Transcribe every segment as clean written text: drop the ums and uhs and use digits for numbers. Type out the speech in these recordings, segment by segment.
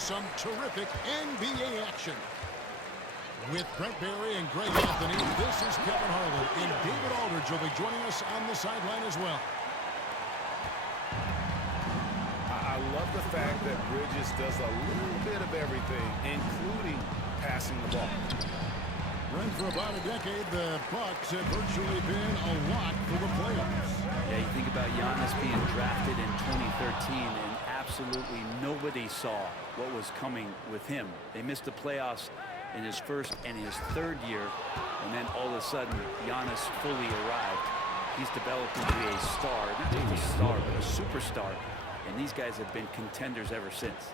some terrific NBA action. With Brent Barry and Greg Anthony, this is Kevin Harlan, and David Aldridge will be joining us on the sideline as well. I love the fact that Bridges does a little bit of everything, including passing the ball. Brent, for about a decade, the Bucks have virtually been a lock for the playoffs. Yeah, you think about Giannis being drafted in 2013, and absolutely nobody saw what was coming with him. They missed the playoffs in his first and his third year, and then all of a sudden, Giannis fully arrived. He's developed into a star, not just a star, but a superstar, and these guys have been contenders ever since.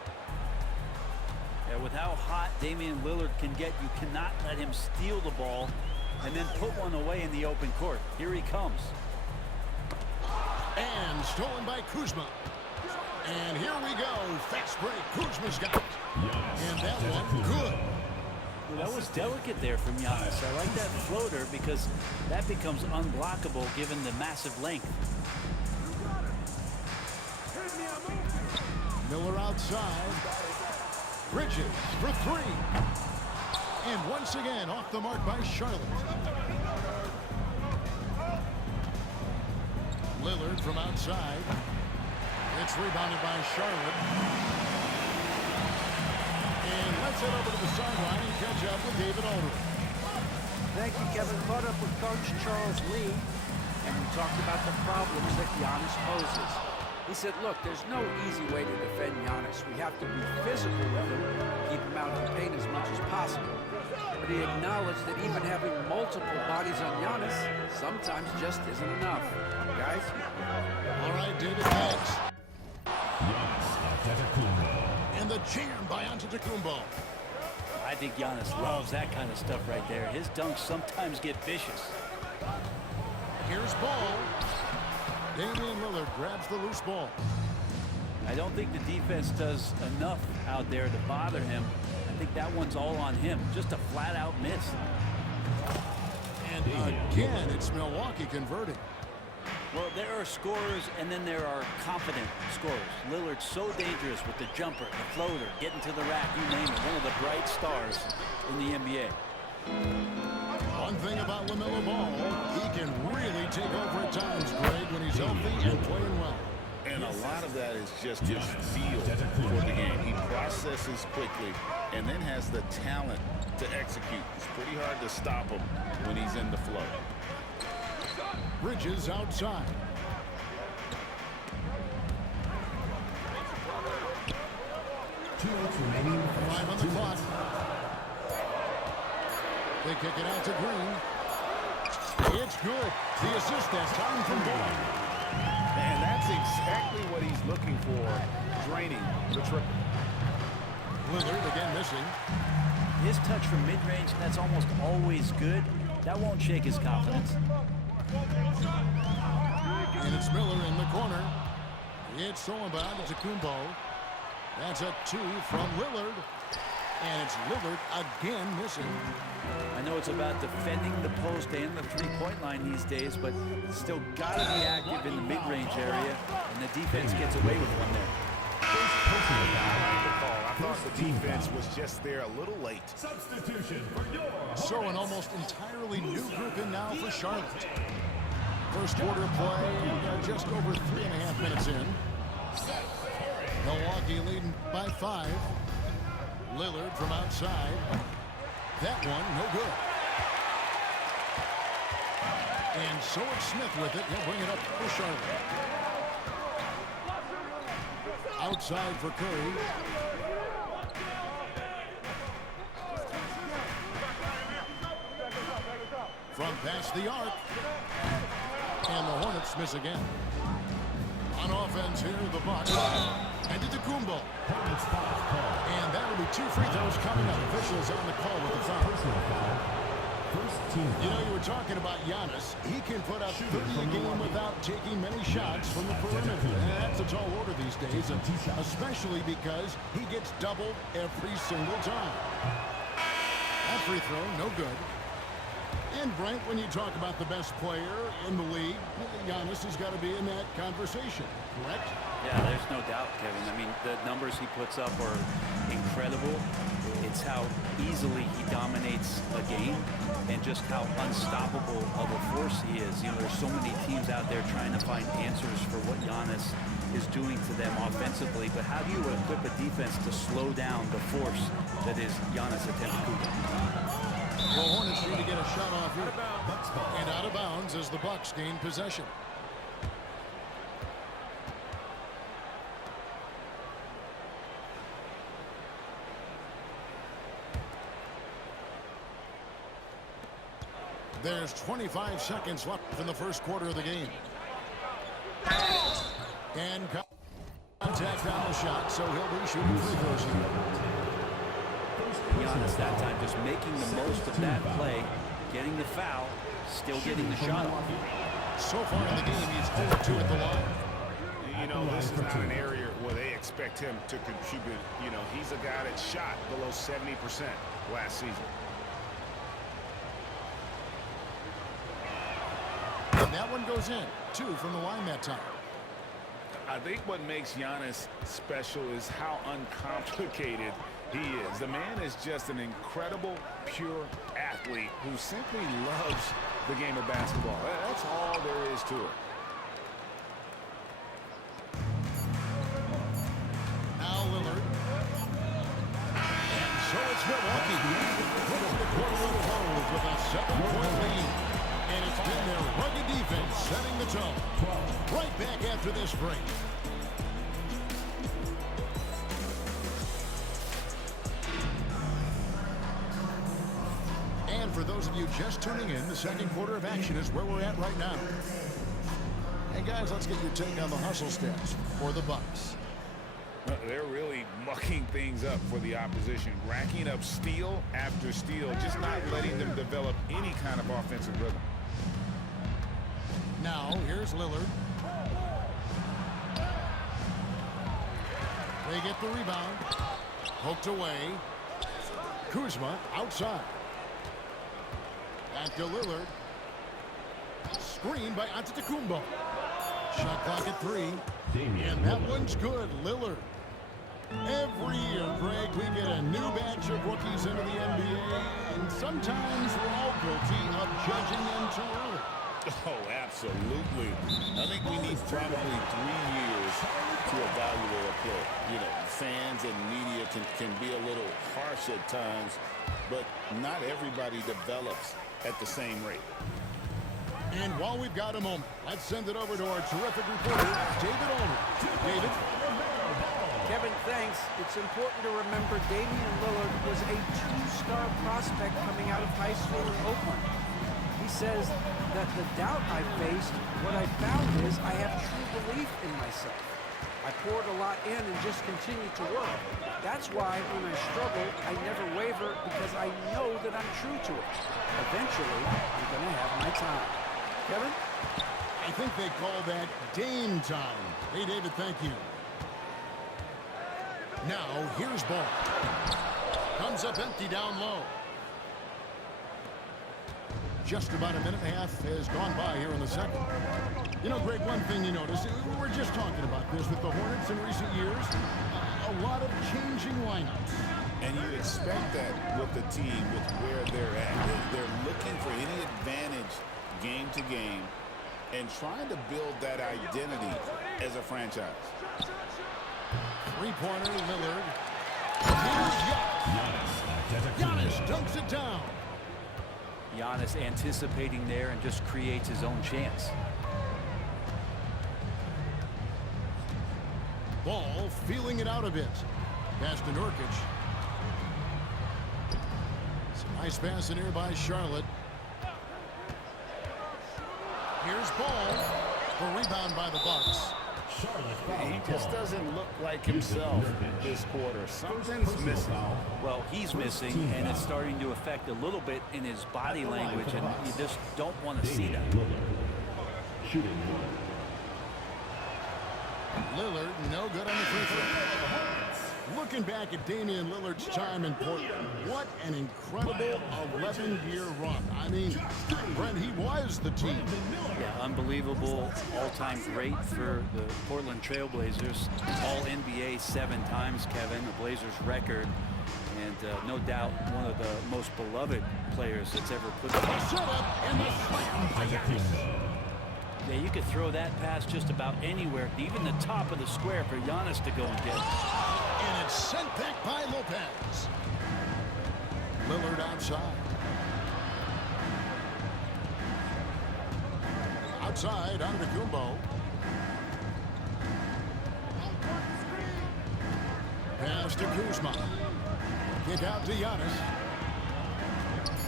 Yeah, with how hot Damian Lillard can get, you cannot let him steal the ball and then put one away in the open court. Here he comes. And stolen by Kuzma. And here we go. Fast break. Kuzma's got it. And that one good. Well, that was delicate there from Giannis. I like that floater because that becomes unblockable given the massive length. Miller outside. Bridges for three. And once again off the mark by Charlotte. Lillard from outside. It's rebounded by Charlotte. And let's head over to the sideline and catch up with David Aldridge. Thank you, Kevin. Caught up with Coach Charles Lee, and we talked about the problems that Giannis poses. He said, look, there's no easy way to defend Giannis. We have to be physical with him, keep him out of the paint as much as possible. But he acknowledged that even having multiple bodies on Giannis sometimes just isn't enough. Guys? All right, David, thanks. And the jam by Antetokounmpo. I think Giannis loves that kind of stuff right there. His dunks sometimes get vicious. Here's ball. Damian Lillard grabs the loose ball. I don't think the defense does enough out there to bother him. I think that one's all on him. Just a flat-out miss. And again, it's Milwaukee converting. Well, there are scorers, and then there are confident scorers. Lillard's so dangerous with the jumper, the floater, getting to the rack, you name it. One of the bright stars in the NBA. One thing about LaMelo Ball, he can really take over at times, Greg, when he's healthy and playing well. And a lot of that is just his feel for the game. He processes quickly and then has the talent to execute. It's pretty hard to stop him when he's in the flow. Bridges outside. Remaining. 5 on the clock. They kick it out to Green. It's good. The assist that time from Ball. And that's exactly what he's looking for, draining the triple. Lillard again missing. His touch from mid-range, that's almost always good. That won't shake his confidence. And it's Miller in the corner. It's stolen by Antetokounmpo. That's a 2 from Lillard. And it's Lillard again missing. I know it's about defending the post and the three-point line these days, but still got to be active in the mid-range area, and the defense gets away with one there. I thought the defense was just there a little late. Substitution. So an almost entirely new group in now for Charlotte. First quarter play, just over 3.5 minutes in. Milwaukee leading by 5. Lillard from outside. That one, no good. And so it's Smith with it. He'll bring it up for Charlotte. Outside for Curry. From past the arc. And the Hornets miss again. On offense here, the Bucks. And Antetokounmpo. And that'll be 2 free throws coming up. Officials on the call with the foul. You know, you were talking about Giannis. He can put up 30 a game without taking many shots from the perimeter. And that's a tall order these days, especially because he gets doubled every single time. That free throw, no good. And Brent, when you talk about the best player in the league, Giannis has got to be in that conversation, correct? Yeah, there's no doubt, Kevin. I mean, the numbers he puts up are incredible. It's how easily he dominates a game and just how unstoppable of a force he is. You know, there's so many teams out there trying to find answers for what Giannis is doing to them offensively, but how do you equip a defense to slow down the force that is Giannis Antetokounmpo? Well, Hornets need to get a shot off here. And out of bounds as the Bucks gain possession. There's 25 seconds left in the first quarter of the game. And contact on the shot, so he'll be shooting free throws here. Giannis that time just making the most of that play, getting the foul, still getting the shot off. So far in the game, he's 0-2 at the line. You know, this is not an area where they expect him to contribute. You know, he's a guy that shot below 70% last season. And that one goes in. 2 from the line that time. I think what makes Giannis special is how uncomplicated he is. The man is just an incredible, pure athlete who simply loves the game of basketball. That's all there is to it. Now Lillard. And so it's Milwaukee. Into the quarter of the close with a 7-point lead. And it's been their rugged defense setting the tone. Right back after this break. And for those of you just tuning in, the second quarter of action is where we're at right now. Hey guys, let's get your take on the hustle stats for the Bucks. They're really mucking things up for the opposition, racking up steal after steal, just not letting them develop any kind of offensive rhythm. Now, here's Lillard. They get the rebound. Poked away. Kuzma outside. Back to Lillard. Screen by Antetokounmpo. Shot clock at 3. And that one's good. Lillard. Every year, Greg, we get a new batch of rookies into the NBA, and sometimes we're all guilty of judging them too early. Oh, absolutely. I think we need probably 3 years to evaluate a player. You know, fans and media can be a little harsh at times, but not everybody develops at the same rate. And while we've got a moment, let's send it over to our terrific reporter, David Aldridge. David? Kevin, thanks. It's important to remember Damian Lillard was a 2-star prospect coming out of high school in Oakland. He says that the doubt I faced, what I found is I have true belief in myself. I poured a lot in and just continued to work. That's why when I struggle, I never waver because I know that I'm true to it. Eventually, I'm going to have my time. Kevin? I think they call that Dame time. Hey, David, thank you. Now, here's ball. Comes up empty down low. Just about a minute and a half has gone by here in the second. You know, Greg, one thing you notice, we were just talking about this with the Hornets in recent years, a lot of changing lineups. And you expect that with the team, with where they're at. They're looking for any advantage game to game and trying to build that identity as a franchise. Three-pointer, Lillard. Here's Giannis. Giannis dunks it down. Giannis anticipating there and just creates his own chance. Ball feeling it out a bit. Pass to Nurkic. Some nice pass in here by Charlotte. Here's Ball. The rebound by the Bucks. He just doesn't look like himself this quarter. Something's missing. Well, he's missing, and it's starting to affect a little bit in his body language, and you just don't want to see that. Lillard, no good on the free throw. Looking back at Damian Lillard's time in Portland, what an incredible 11-year run. I mean, Brent, he was the team. Yeah, unbelievable all-time great for the Portland Trailblazers. All-NBA 7 times, Kevin, the Blazers record. And no doubt one of the most beloved players that's ever put the Yeah, you could throw that pass just about anywhere, even the top of the square for Giannis to go and get. And it's sent back by Lopez. Lillard outside. Outside, Antetokounmpo. Pass to Kuzma. Kick out to Giannis.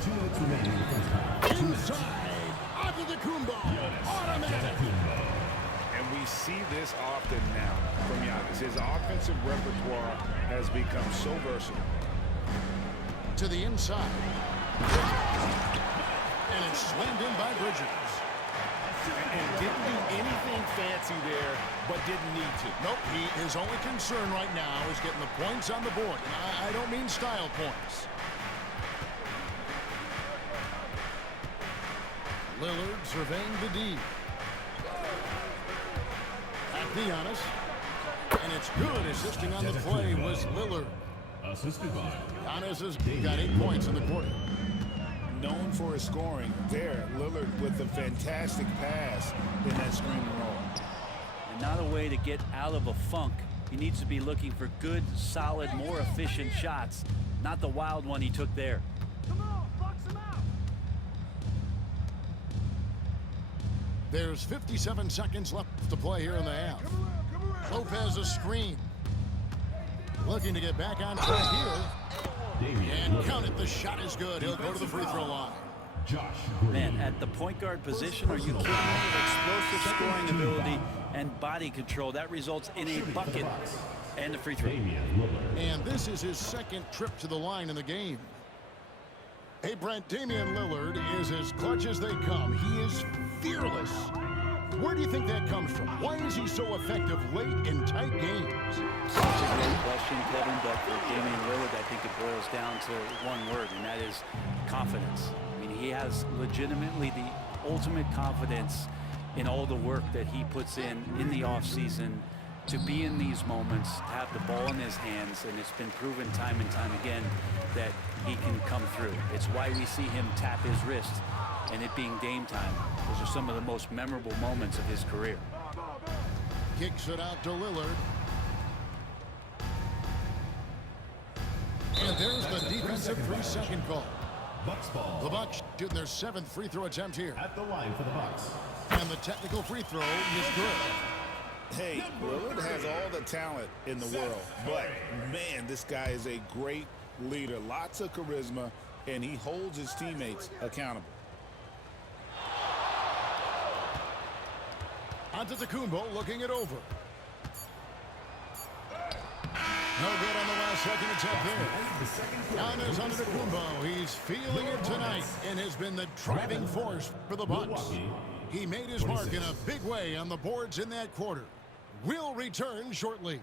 2 minutes remaining in the first half. Inside, Antetokounmpo. Automatic. And we see this often now from Giannis. His offensive repertoire has become so versatile. To the inside. And it's slammed in by Bridges. And didn't do anything fancy there, but didn't need to. Nope, his only concern right now is getting the points on the board. And I don't mean style points. Lillard surveying the D. At the Giannis. And it's good. Assisting on the play was Lillard. Assisted by Giannis has got 8 points in the quarter. Known for his scoring, there, Lillard with a fantastic pass in that screen and roll. And not a way to get out of a funk. He needs to be looking for good, solid, more efficient shots, not the wild one he took there. Come on, box him out. There's 57 seconds left to play here in the half. Lopez a screen. Looking to get back on track here. And count it, the shot is good. He'll go to the free throw line. Man, at the point guard position, are you kidding me? With explosive scoring ability and body control, that results in a bucket and a free throw. And this is his second trip to the line in the game. Hey, Brent, Damian Lillard is as clutch as they come. He is fearless. Where do you think that comes from? Why is he so effective late in tight games? That's a great question, Kevin, but for Damian Lillard, I think it boils down to one word, and that is confidence. I mean, he has legitimately the ultimate confidence in all the work that he puts in the offseason to be in these moments, to have the ball in his hands, and it's been proven time and time again that he can come through. It's why we see him tap his wrist, and it being game time. Those are some of the most memorable moments of his career. Kicks it out to Lillard. And there's the defensive 3-second call. Bucks ball. The Bucks shooting their 7th free throw attempt here. At the line for the Bucks. And the technical free throw is good. Hey, Lillard has all the talent in the world, but man, this guy is a great leader. Lots of charisma, and he holds his teammates accountable. Antetokounmpo looking it over. No good on the last second attempt there. Giannis Antetokounmpo, he's feeling it tonight and has been the driving force for the Bucks. He made his mark in a big way on the boards in that quarter. We'll return shortly.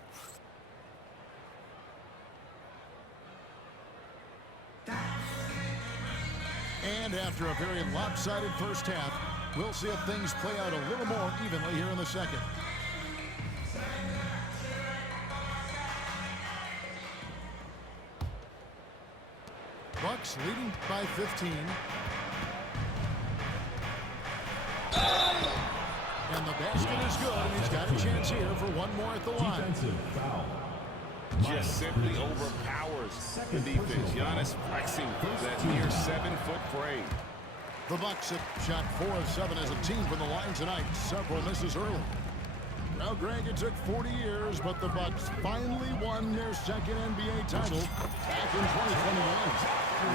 And after a very lopsided first half, we'll see if things play out a little more evenly here in the second. Bucks leading by 15. And the basket is good, and he's got a chance here for one more at the line. Defensive foul. Just simply overpowers the defense. Giannis flexing that near 7-foot frame. The Bucks have shot 4 of 7 as a team from the line tonight. Several misses early. Now, Greg, it took 40 years, but the Bucks finally won their second NBA title back in 2021.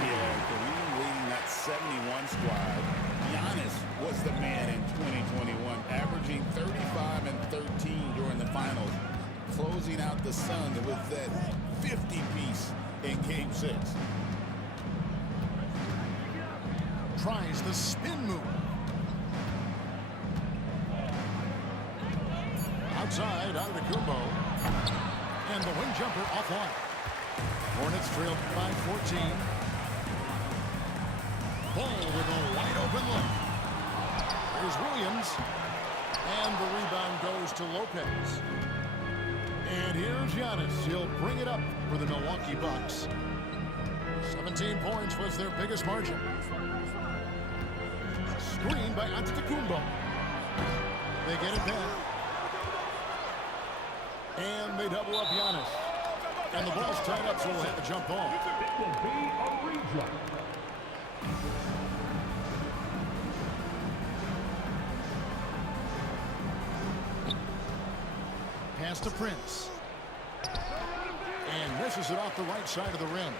Yeah, leading that 71 squad. Giannis was the man in 2021, averaging 35 and 13 during the finals, closing out the Suns with that 50-piece in Game 6. Tries the spin move. Outside, Antetokounmpo. And the wing jumper offline. Hornets trail by 14. Ball with a wide open look. Here's Williams. And the rebound goes to Lopez. And here's Giannis. He'll bring it up for the Milwaukee Bucks. 17 points was their biggest margin. Screen by Antetokounmpo. They get it back. And they double up Giannis. And the ball's tied up, so we'll have to jump ball. It will be a redraw. Pass to Prince. And misses it off the right side of the rim.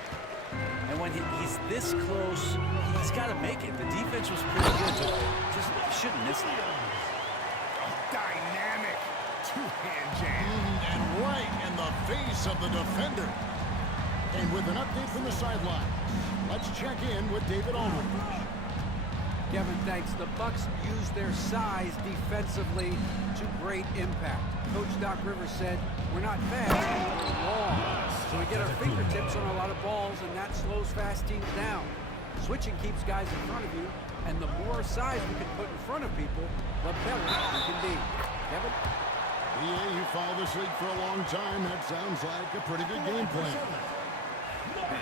And when he's this close, he's got to make it. The defense was pretty good, but just shouldn't miss it. Dynamic two-hand jam. And right in the face of the defender. And with an update from the sideline, let's check in with David Aldridge. Kevin, thanks. The Bucks use their size defensively to great impact. Coach Doc Rivers said, we're not fast, we're long. So we get our fingertips on a lot of balls, and that slows fast teams down. Switching keeps guys in front of you, and the more size we can put in front of people, the better we can be. Kevin? Yeah, you follow this league for a long time. That sounds like a pretty good game plan.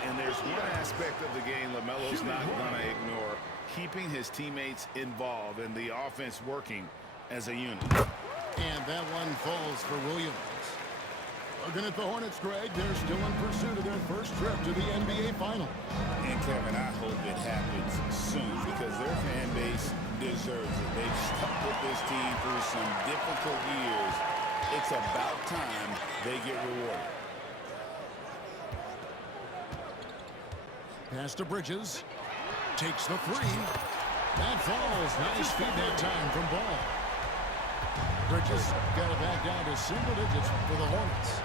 And there's one aspect of the game LaMelo's not going to ignore. Keeping his teammates involved and the offense working as a unit. And that one falls for Williams. Looking at the Hornets, Greg, they're still in pursuit of their first trip to the NBA Finals. And Kevin, I hope it happens soon because their fan base deserves it. They've stuck with this team through some difficult years. It's about time they get rewarded. Pass to Bridges. Takes the three. That falls. Nice feed that time from Ball. Bridges got it back down to single digits for the Hornets.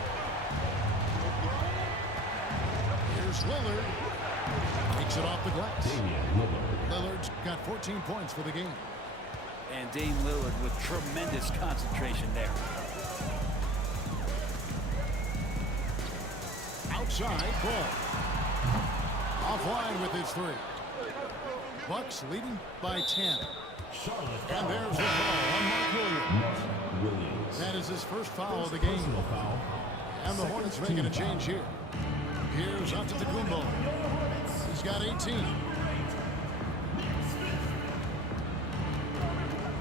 Here's Lillard. Takes it off the glass. Lillard's got 14 points for the game. And Dame Lillard with tremendous concentration there. Outside, Ball. Offline with his three. Bucks leading by 10. And there's the foul on Mark Williams. That is his first foul of the game. And the Hornets making a change here. Here's Antetokounmpo. He's got 18.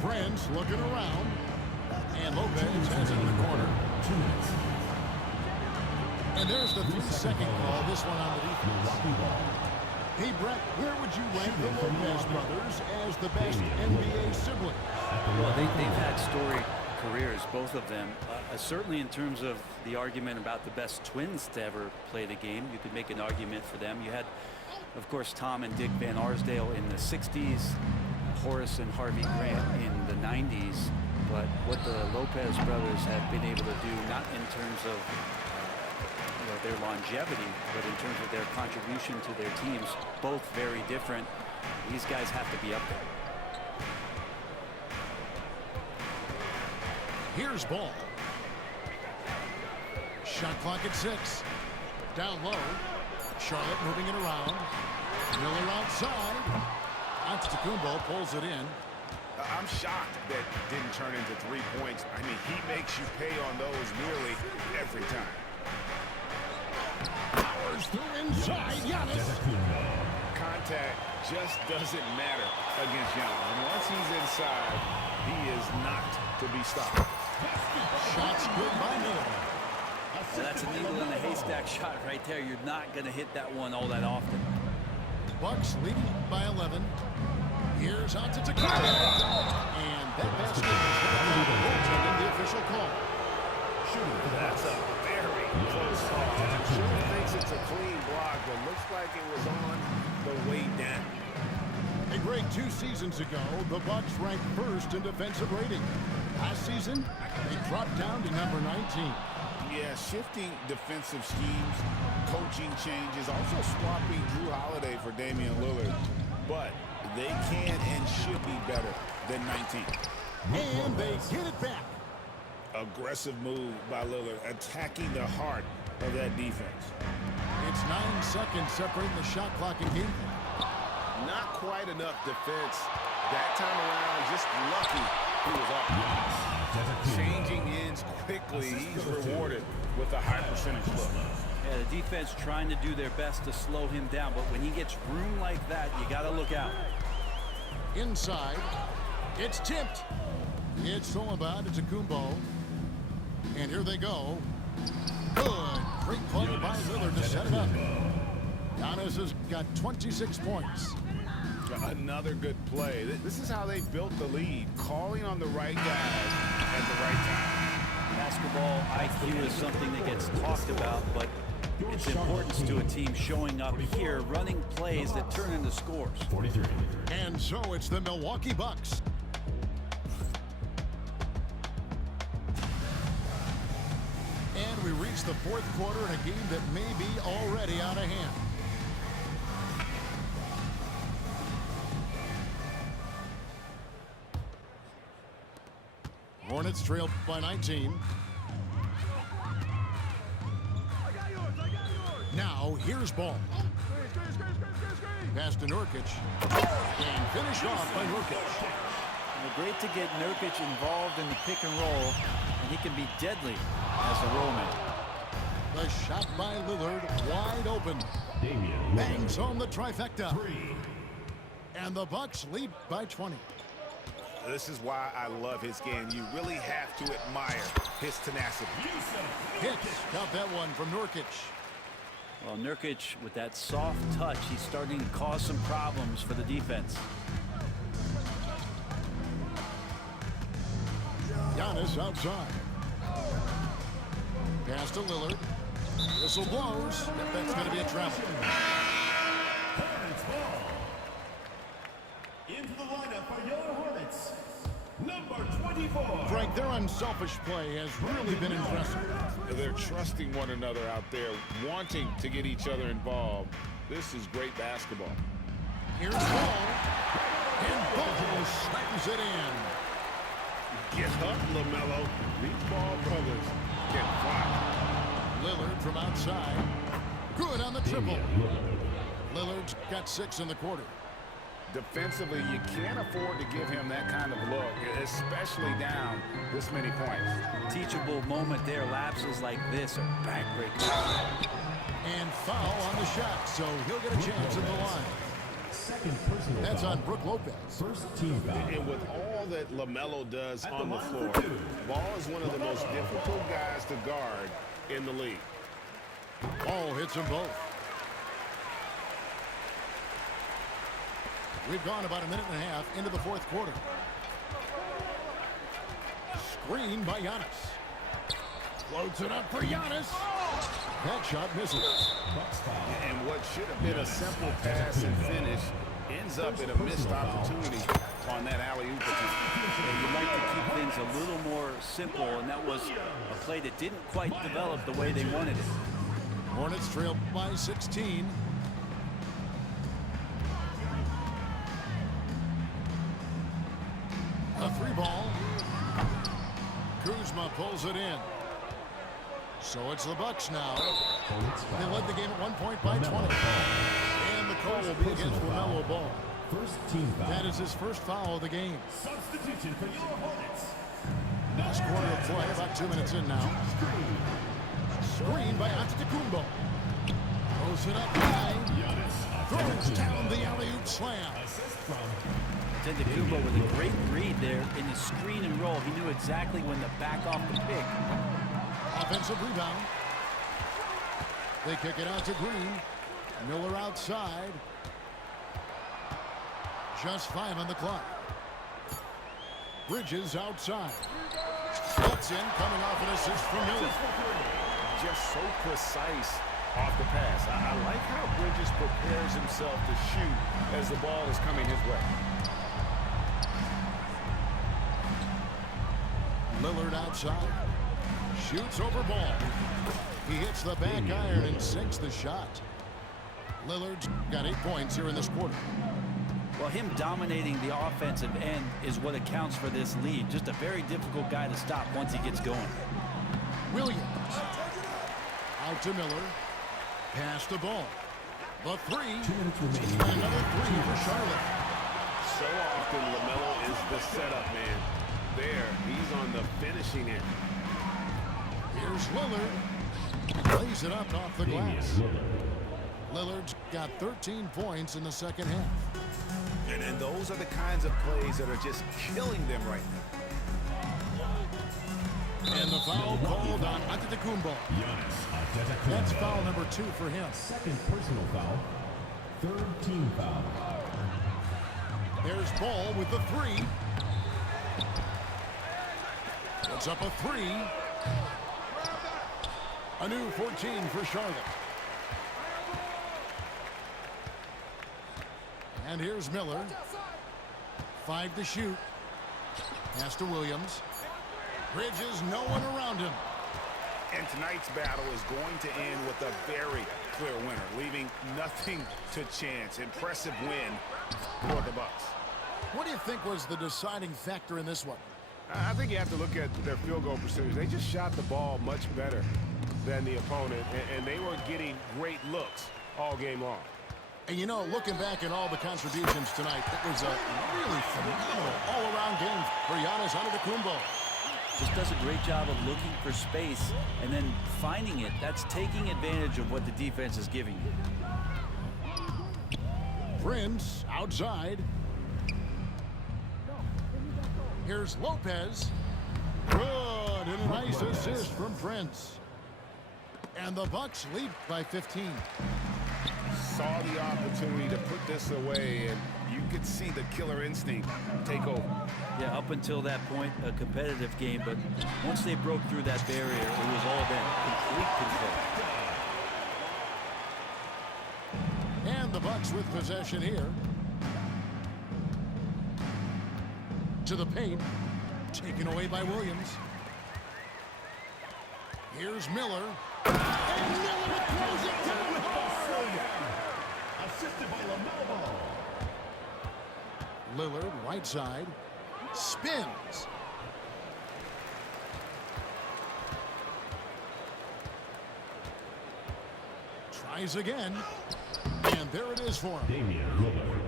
Prince looking around. And Lopez has it in the corner. And there's the 3-second call. This one on the defense. Hey, Brett, where would you rank the Lopez brothers as the best NBA siblings? Well, they've had storied careers, both of them. Certainly in terms of the argument about the best twins to ever play the game, you could make an argument for them. You had, of course, Tom and Dick Van Arsdale in the 60s, Horace and Harvey Grant in the 90s. But what the Lopez brothers have been able to do, not in terms of their longevity, but in terms of their contribution to their teams, both very different. These guys have to be up there. Here's Ball. Shot clock at 6. Down low. Charlotte moving it around. Miller outside. Antetokounmpo pulls it in. I'm shocked that didn't turn into 3 points. I mean, he makes you pay on those nearly every time. Powers through inside. Giannis. Contact just doesn't matter against Giannis. And once he's inside, he is not to be stopped. Shots good by Miller. So that's a needle in the haystack shot right there. You're not going to hit that one all that often. Bucks leading by 11. Here's Antetokounmpo. And that basket is the goaltending, the official call. That's a very close call. Sure thinks it's a clean block, but looks like it was on the way down. Hey, Greg, 2 seasons ago, the Bucks ranked first in defensive rating. Last season, they dropped down to number 19. Yeah, shifting defensive schemes, coaching changes, also swapping Drew Holiday for Damian Lillard. But they can and should be better than 19. And they get it back. Aggressive move by Lillard, attacking the heart of that defense. It's 9 seconds separating the shot clock and game clock. Not quite enough defense that time around. Just lucky he was off. Changing ends quickly. He's rewarded with a high percentage look. Yeah, the defense trying to do their best to slow him down, but when he gets room like that, you got to look out. Inside, it's tipped. It's stolen by Antetokounmpo. And here they go. Good. Great play by Lillard to set it up. Giannis has got 26 points. Another good play. This is how they built the lead, calling on the right guys at the right time. Basketball IQ is something that gets talked about, but its importance to a team showing up here, running plays that turn into scores. 43. And so it's the Milwaukee Bucks. And we reach the fourth quarter in a game that may be already out of hand. Hornets trail by 19. Now here's ball. Pass to Nurkic. And finished off by Nurkic. Great to get Nurkic involved in the pick and roll, and he can be deadly as a rollman. The shot by Lillard wide open. Bangs home the trifecta. And the Bucks lead by 20. This is why I love his game. You really have to admire his tenacity. Hits. Count that one from Nurkic. Well, Nurkic, with that soft touch, he's starting to cause some problems for the defense. Giannis outside. Pass to Lillard. Whistle blows. That's going to be a travel. Hornets ball. Into the lineup for your Hornets, number 24. Frank, their unselfish play has really been impressive. They're trusting one another out there, wanting to get each other involved. This is great basketball. Here's Ball. And Ball slams it in. Get up, LaMelo. These ball brothers can fly. Lillard from outside. Good on the triple. Lillard's got 6 in the quarter. Defensively, you can't afford to give him that kind of look, especially down this many points. Teachable moment there. Lapses like this are backbreakers. And foul on the shot, so he'll get a chance at the line. Second personal That's foul. on Brook Lopez. First team foul. And with all that LaMelo does on the floor, Ball is one of the most difficult guys to guard in the league. Ball hits them both. We've gone about a minute and a half into the fourth quarter. Screen by Giannis. Floats it up for Giannis. That shot misses. And what should have been a simple pass and finish ends up in a missed opportunity on that alley-oop attempt. You'd like to keep things a little more simple, and that was a play that didn't quite develop the way they wanted it. Hornets trail by 16. A 3-ball. Kuzma pulls it in. So it's the Bucks now. They led the game at 1 point by 20. And the call will be against LaMelo Ball. First team foul. That is his first foul of the game. Substitution for your Hornets. Last quarter of play, about 2 minutes in now. Screen by Antetokounmpo. Throws it up high. Throws down the alley-oop slam. Assist from Antetokounmpo with a great read there in the screen and roll. He knew exactly when to back off the pick. Offensive rebound. They kick it out to Green. Miller outside. Just 5 on the clock. Bridges outside. That's in, coming off an assist from Miller. Just so precise off the pass. I like how Bridges prepares himself to shoot as the ball is coming his way. Lillard outside. Shoots over Ball. He hits the back iron and sinks the shot. Lillard's got 8 points here in this quarter. Well, him dominating the offensive end is what accounts for this lead. Just a very difficult guy to stop once he gets going. Williams. Out to Miller. Pass the ball. The three. 2 minutes remaining. Another three for Charlotte. So often, LaMelo is the setup man. There, he's on the finishing end. Here's Lillard. Lays it up off the glass. Lillard's got 13 points in the second half. And those are the kinds of plays that are just killing them right now. And the foul called on Antetokounmpo. That's foul number 2 for him. Second personal foul. Third team foul. There's Ball with the three. It's up a three. A new 14 for Charlotte. And here's Miller. 5 to shoot. Pass to Williams. Bridges, no one around him. And tonight's battle is going to end with a very clear winner, leaving nothing to chance. Impressive win for the Bucks. What do you think was the deciding factor in this one? I think you have to look at their field goal percentage. They just shot the ball much better than the opponent, and they were getting great looks all game long. And you know, looking back at all the contributions tonight, it was a really phenomenal all-around game for Giannis Antetokounmpo. Just does a great job of looking for space and then finding it. That's taking advantage of what the defense is giving you. Prince outside. Here's Lopez. Good, and a nice assist from Prince. And the Bucks lead by 15. Saw the opportunity to put this away, and you could see the killer instinct take over. Yeah, up until that point, a competitive game, but once they broke through that barrier, it was all them. Complete control. And the Bucks with possession here. To the paint. Taken away by Williams. Here's Miller. And Miller throws it down hard. Assisted by LaMelo. Lillard, right side. Spins. Tries again. And there it is for him. Damian Lillard.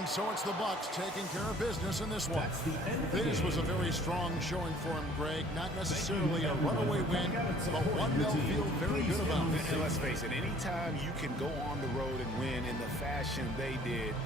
And so it's the Bucks taking care of business in this one. That's the end of the This game. was a very strong showing for him, Greg. Not necessarily a runaway win, but one they'll feel very good about. And let's face it, anytime you can go on the road and win in the fashion they did,